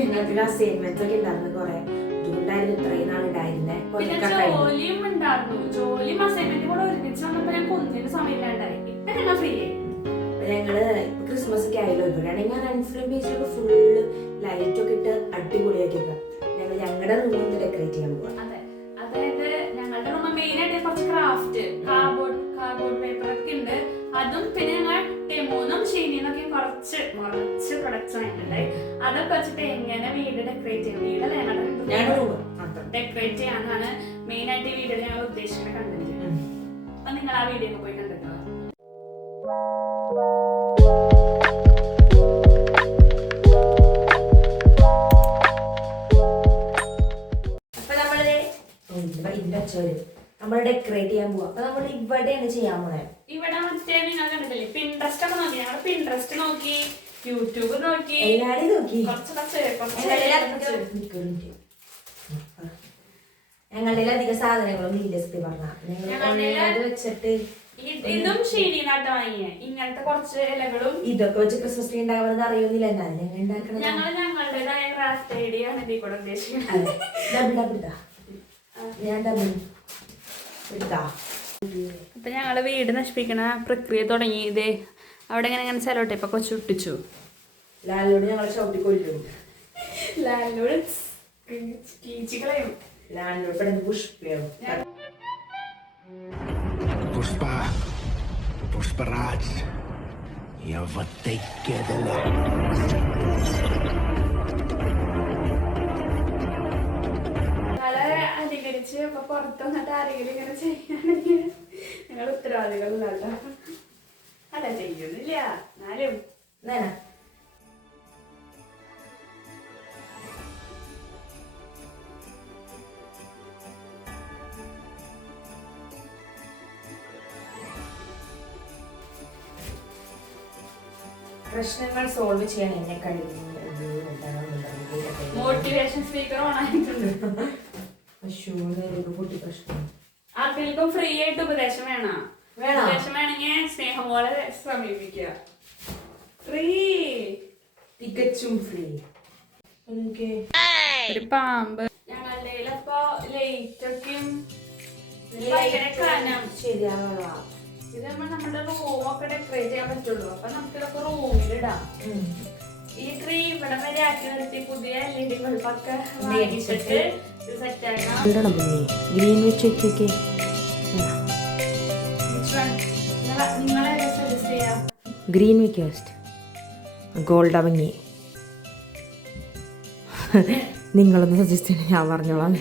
ഞങ്ങൾക്ക് അസൈൻമെന്റ്സ് ഒക്കെ ഉണ്ടായിരുന്നു കുറെ. അതുകൊണ്ടായിരുന്നു ഇത്രയും നാൾ ഉണ്ടായിരുന്നേ. ജോലിയും ഉണ്ടായിരുന്നു. ജോലിയും അസൈൻമെന്റും കൂടെ ഒരുമിച്ച് വന്നപ്പോ ഞങ്ങൾക്ക് ഒന്നിനും സമയമില്ലാണ്ടായി. ഇപ്പൊ ഞങ്ങൾ ഫ്രീ ആയി. ഞങ്ങള് ക്രിസ്മസ് ഒക്കെ ആയാലും ഇവിടെയാണെങ്കിൽ ഞാൻ അൺഫ്രം പേജിലൊക്കെ ഫുള്ള് ലൈറ്റ് ഒക്കെ ഇട്ട് അടിപൊളിയാക്കിയൊക്കെ ഞങ്ങളുടെ റൂം ഒന്ന് ഡെക്കറേറ്റ് ചെയ്യാൻ പോവാ. അതായത് ഞങ്ങളുടെ റൂം മെയിൻ ആയിട്ട് കുറച്ച് ക്രാഫ്റ്റ് കാർഡ്ബോർഡ് പേപ്പർ ഒക്കെ ഉണ്ട്. അതും പിന്നെ ഞങ്ങൾ ടെമോന്നും ഷീനിന്നൊക്കെ കുറച്ച് പ്രൊഡക്ട്സ് വാങ്ങിയിട്ടുണ്ടായി. അതൊക്കെ വെച്ചിട്ട് എങ്ങനെ വീട് ഡെക്കറേറ്റ് ചെയ്യും, വീടല്ല ഞങ്ങളുടെ റൂം ഡെക്കറേറ്റ് ചെയ്യാനാണ് മെയിൻ ആയിട്ട് ഈ വീഡിയോയിൽ ഞങ്ങൾ ഉദ്ദേശിക്കുന്ന കണ്ടന്റ്. അപ്പൊ നിങ്ങൾ ആ വീഡിയോ ഒക്കെ പോയി കണ്ടിട്ടോ. നമ്മൾ ഡെക്കറേറ്റ് ചെയ്യാൻ പോവാ. അപ്പൊ നമ്മൾ ഇവിടെയാണ് ചെയ്യാൻ പോണേ. ഇവിടെ മറ്റേ നിങ്ങൾ കണ്ടിട്ടില്ലേ പിൻട്രസ്റ്റ് ഒക്കെ നോക്കി. ഞങ്ങൾ പിൻട്രസ്റ്റ് നോക്കി, യൂട്യൂബ് നോക്കി, എല്ലാരും നോക്കി. ഞങ്ങളുടെ അധിക സാധനങ്ങളും വീഡിയോസ് പറഞ്ഞ വെച്ചിട്ട് ഇതും ഷീനിനാട്ട് വാങ്ങിയ ഇങ്ങനത്തെ കുറച്ച് ഇലകളും ഇതൊക്കെ വെച്ച് ക്രിസ്മസ് ട്രീ ഉണ്ടാവുന്നത് അറിയുന്നില്ല. ഞങ്ങൾ ഞങ്ങളുടേതായ ക്രാഫ്റ്റ് ഐഡിയ ആണ് ഇതിൽ കൂടെ ഉദ്ദേശിക്കുന്നത്. അപ്പൊ ഞങ്ങള് വീട് നശിപ്പിക്കണ പ്രക്രിയ തുടങ്ങി. ഇതേ അവിടെ ഇങ്ങനെ സെലോട്ടെ ഇപ്പൊ കൊച്ചു ഒട്ടിച്ചു. ലാലോട് ഞങ്ങളെ ചവിട്ടി കൊല്ലും. ലാലോട് കീച്ചിക്കളയും. ലാലോട് പുഷ്പയാവും. Pushpa, Pushparaj, я вот такие അനുകരിച്ച് ഇപ്പൊ പുറത്തു വന്നിട്ട് ആരെങ്കിലും ഇങ്ങനെ ചെയ്യാണെങ്കിൽ ഞങ്ങൾ ഉത്തരവാദികളില്ല. അല്ല ചെയ്യുന്നില്ല എന്നാലും പ്രശ്നങ്ങൾ സോൾവ് ചെയ്യാൻ എന്നെ കഴിയുന്നു. മോട്ടിവേഷൻ സ്പീക്കർ ഓൺ ആയിട്ടുണ്ട്. ആർക്കെങ്കിലും ഫ്രീ ആയിട്ട് ഉപദേശം ഉപദേശം വേണമെങ്കിൽ സ്നേഹം പോലെ സമീപിക്കുക. ഫ്രീ, തികച്ചും ഫ്രീ. ഒരു പാമ്പ് ഞങ്ങളുടെ ഇപ്പൊ ലൈറ്റൊക്കെയും ശരിയാവാ. ഇതാകുമ്പോ നമ്മുടെ റൂമൊക്കെ ഡെക്കറേറ്റ് ചെയ്യാൻ പറ്റുള്ളൂ. അപ്പൊ നമുക്ക് ഇതൊക്കെ റൂമിലിടാം. ഈ ട്രീ ഇവിടെ വരെ ആക്കി നിർത്തി പുതിയ LED ബൾബൊക്കെ വാങ്ങിച്ചിട്ട് സെറ്റ് ആക്കാം. ഗ്രീൻ വെച്ച് നിങ്ങളെ സജസ്റ്റ് ചെയ്യാം. ഗ്രീൻ വെക്കോസ്റ്റ് ഗോൾഡ് ഭംഗി. നിങ്ങളൊന്ന് സജസ്റ്റ് ചെയ്യ, ഞാൻ പറഞ്ഞോളാം.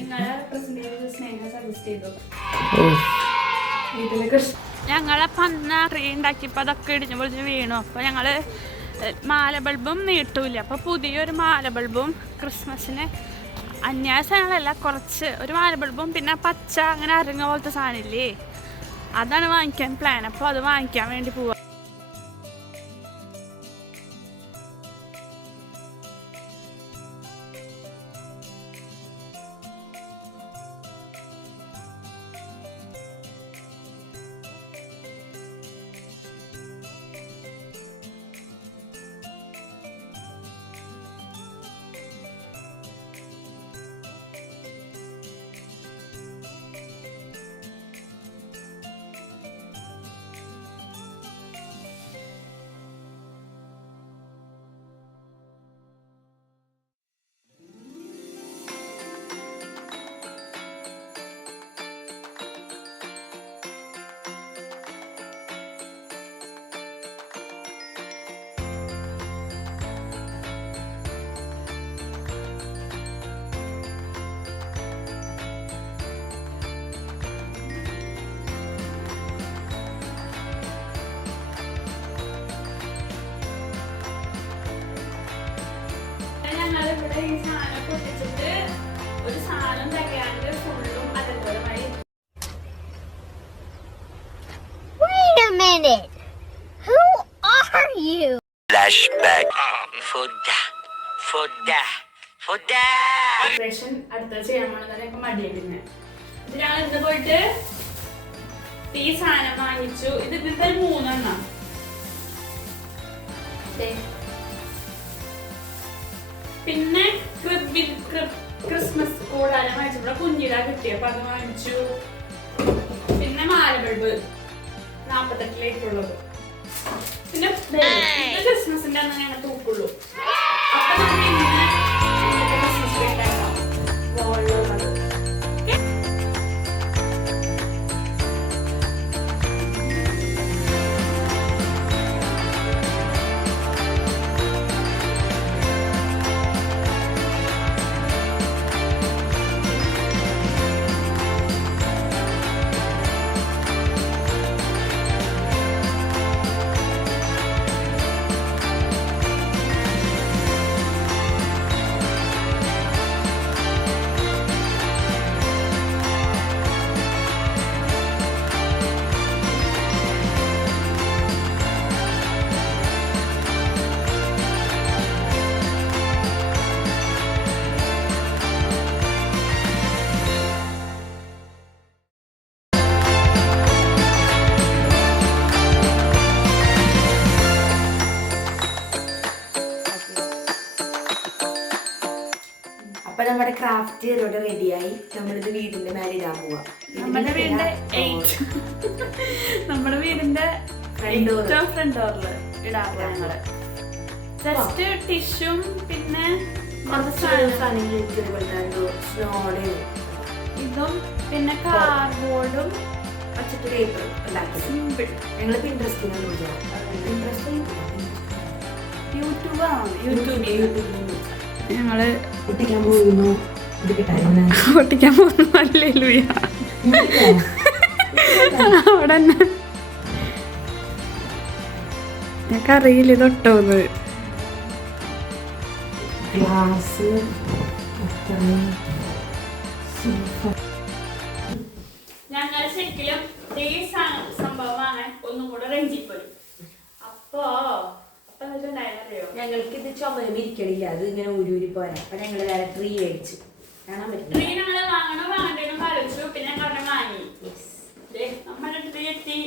ഞങ്ങളെ പന്ന ട്രീ ഉണ്ടാക്കിയപ്പോൾ അതൊക്കെ ഇടിഞ്ഞു പൊളിച്ച് വീണു. അപ്പോൾ ഞങ്ങൾ മാല ബൾബും നീട്ടൂല. അപ്പോൾ പുതിയൊരു മാല ബൾബും ക്രിസ്മസിന് അന്യായ സാധനങ്ങളല്ല, കുറച്ച് ഒരു മാല ബൾബും പിന്നെ പച്ച അങ്ങനെ അരങ്ങ പോലത്തെ സാധനമില്ലേ, അതാണ് വാങ്ങിക്കാൻ പ്ലാൻ. അപ്പോൾ അത് വാങ്ങിക്കാൻ വേണ്ടി പോവാം. ഇവിടെ ഈ സാധനം പൊട്ടിച്ചിട്ട് ഒരു സാധനം തികയാണ്ട് ഫുള്ളും അതേപോലെ. Wait a minute. Who are you? Flashback. Operation അടുത്ത ചെയ്യാൻ പോണതൊക്കെ മടിയായിരുന്നു. ഇത് ഞങ്ങൾ ഇന്ന് പോയിട്ട് ഈ സാധനം വാങ്ങിച്ചു. ഇതിന്റെ 3 എണ്ണം. പിന്നെ കൂടാരം വാങ്ങിച്ചപ്പോൾ കുഞ്ഞിടാ കിട്ടിയപ്പോ അത് വാങ്ങിച്ചു. പിന്നെ മാലബൾബ് 48 പിന്നെ ക്രിസ്മസിന്റെ അന്ന് ഞങ്ങൾ തൂക്കുള്ളൂ. അപ്പൊ നമുക്ക് ഇങ്ങനെ ക്രിസ്മസ് ട്രീ ഉണ്ടാക്കാം. വോളിലുള്ളത് അപ്പൊ നമ്മുടെ ക്രാഫ്റ്റ് ഇവിടെ റെഡിയായി. നമ്മളിത് വീടിന്റെ മേലെ ഇടാൻ പോവാ. നമ്മുടെ വീടിന്റെ ഫ്രണ്ട് ഡോറില് ഇടാൻ പോവാ ഞങ്ങള്. ജസ്റ്റ് ടിഷ്യൂം പിന്നെ ഇതും പിന്നെ കാർഡ്ബോർഡും വച്ചിട്ട് പേപ്പർ ഉണ്ടാക്കി. ഞങ്ങള് പിൻട്രസ്റ്റിന് യൂട്യൂബ് ഞങ്ങള് പൊട്ടിക്കാൻ പോകുന്നു. അല്ലേലൂയ അവിടെ ഞങ്ങൾക്ക് അറിയില്ല തൊട്ടോന്ന്. ഗ്ലാസ് ഞങ്ങൾ ശരിക്കും ഈ സംഭവമാണ് ഒന്നും കൂടെ റെഞ്ചിപ്പോലും. അപ്പൊ ഞങ്ങൾക്ക് ഇത് ചുമരും ഇരിക്കണില്ല, അത് ഇങ്ങനെ ഊരി പോരാ. അപ്പൊ ഞങ്ങള് വേറെ ട്രീ മേടിച്ചു. കാണാൻ പറ്റും. ട്രീ ഞങ്ങള് വാങ്ങേണ്ടതും ആലോചിച്ചു. പിന്നെ ഞങ്ങൾ വാങ്ങി. നമ്മുടെ ട്രീ എത്തി.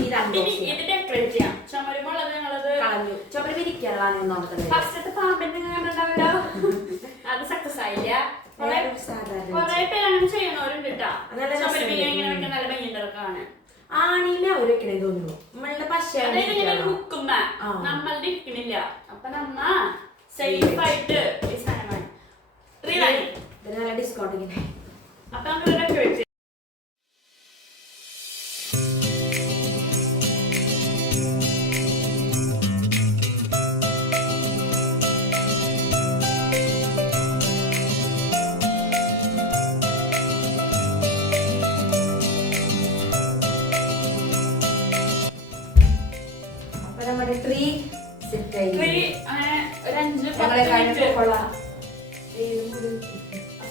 ഇത് ഡെക്കറേറ്റ് ചെയ്യാം. ചുമരുമുള്ളത് ഞങ്ങളത് കളഞ്ഞു. ചുമരും ഇരിക്കാനുള്ള ഫസ്റ്റത്തെ പാമ്പിന്റെ കണ്ടിട്ടുണ്ടാവല്ലോ, അത് സക്സസ് ആയില്ല. കൊറേ പേര് അങ്ങനെ ചെയ്യണവരുണ്ട് കേട്ടാ. ചുമര് ഇങ്ങനെ വെക്കാൻ നല്ല ഭംഗിയുണ്ടാണ്. ആണീനെ അവര് വെക്കണേ തോന്നുന്നു. നമ്മളുടെ പശ ഹുക്കുമ്മ നമ്മളുടെ ഇരിക്കണില്ല. അപ്പൊ നമ്മ സേഫ് ആയിട്ട് ഈ സാധനം നല്ല ഡിസ്കൗണ്ട് ഇങ്ങനെ. അപ്പൊ നമ്മൾ ഡെക്കറേറ്റ് ട്രീ സെറ്റ് ആയി.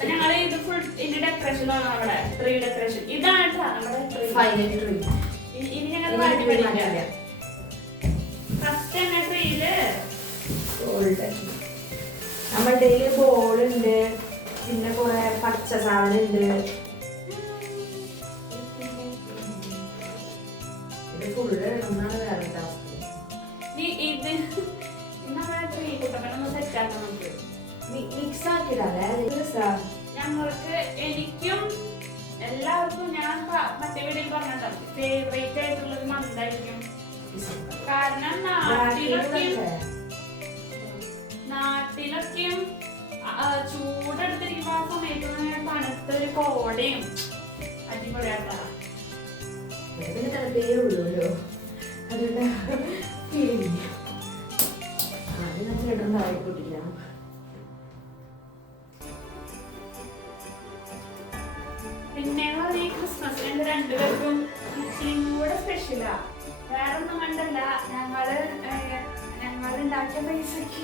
ഞങ്ങള് ഇത് ഫുൾ ഇതിന്റെ ഡെക്കറേഷൻ നമ്മുടെ ട്രീ ഡെക്കറേഷൻ ഇതാണ് നമ്മുടെ ഫൈനൽ ട്രീ. ഇത് ഞങ്ങൾ ഫസ്റ്റ് തന്നെ ട്രീയില് നമ്മുടെ ബോളുണ്ട്, പിന്നെ കുറെ പച്ച സാധനം ഉണ്ട്. ഇത് ഫുള്ള് ഒന്നാണ് വേറെ ടാസ്ക്. ഇത് നമ്മുടെ ട്രീ കുട്ടപ്പനൊന്ന് സെറ്റ് ആക്കാൻ നമുക്ക് മിക്സ് ആക്കിയിടാതെ ഞങ്ങൾക്ക് എനിക്കും എല്ലാവർക്കും ഞാൻ മറ്റേ വീട്ടിൽ പറഞ്ഞിട്ടോ ഫേവറേറ്റ് ആയിട്ടുള്ളത് മന്തായിരിക്കും. കാരണം നാട്ടിലൊക്കെയും ചൂടെടുത്തിരിക്കുമ്പോ ആ സമയത്ത് തണുത്തൊരു കോടയും അടിപൊളിയാട്ടാ. പേരുള്ളൂല്ലോ, അതുകൊണ്ട് ഫീലിംഗ് ആയിക്കോട്ടില്ല. പിന്നെ ഈ ക്രിസ്മസിന് രണ്ടുപേർക്കും ഇച്ചിരിയും കൂടെ സ്പെഷ്യലാ. വേറെ ഒന്നും കണ്ടല്ല, ഞങ്ങൾ ഉണ്ടാക്കിയ പൈസക്ക്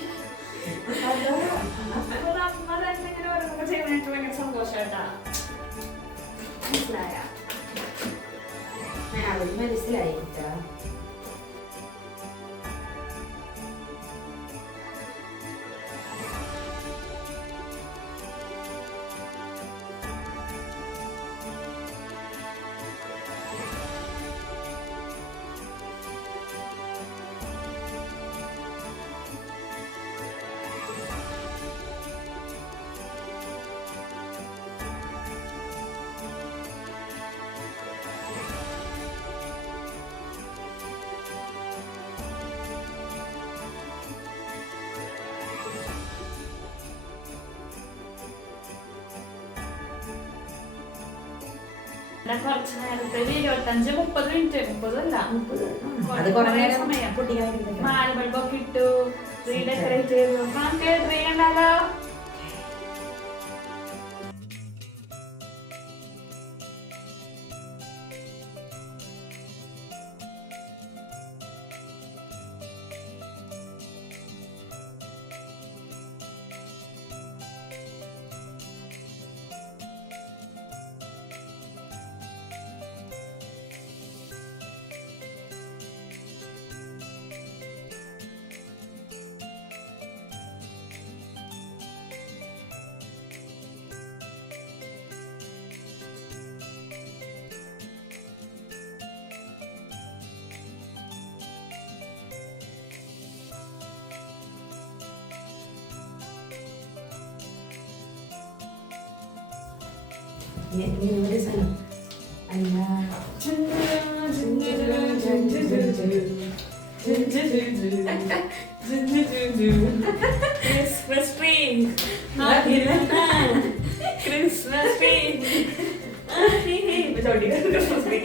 അമ്മ തന്നെ ഇങ്ങനെ ഓരോന്നൊക്കെ ചെയ്യുന്നതിന് ഭയങ്കര സന്തോഷായിട്ടാ. മനസ്സിലായ മനസ്സിലായിട്ടാ. കുറച്ച് നേരത്തെ 25-30 മിനിറ്റ് 30 അത് കുറേ നേരം സമയം പൊട്ടിക്കാൻ നാല് ബൾബൊക്കെ ഇട്ടു ട്രീ ഡെക്കറേറ്റ് ചെയ്തു. നമുക്ക് ട്രീ ഉണ്ടാലോ. ഒരു സ്ഥലം അല്ല Christmas tree Christmas tree Christmas tree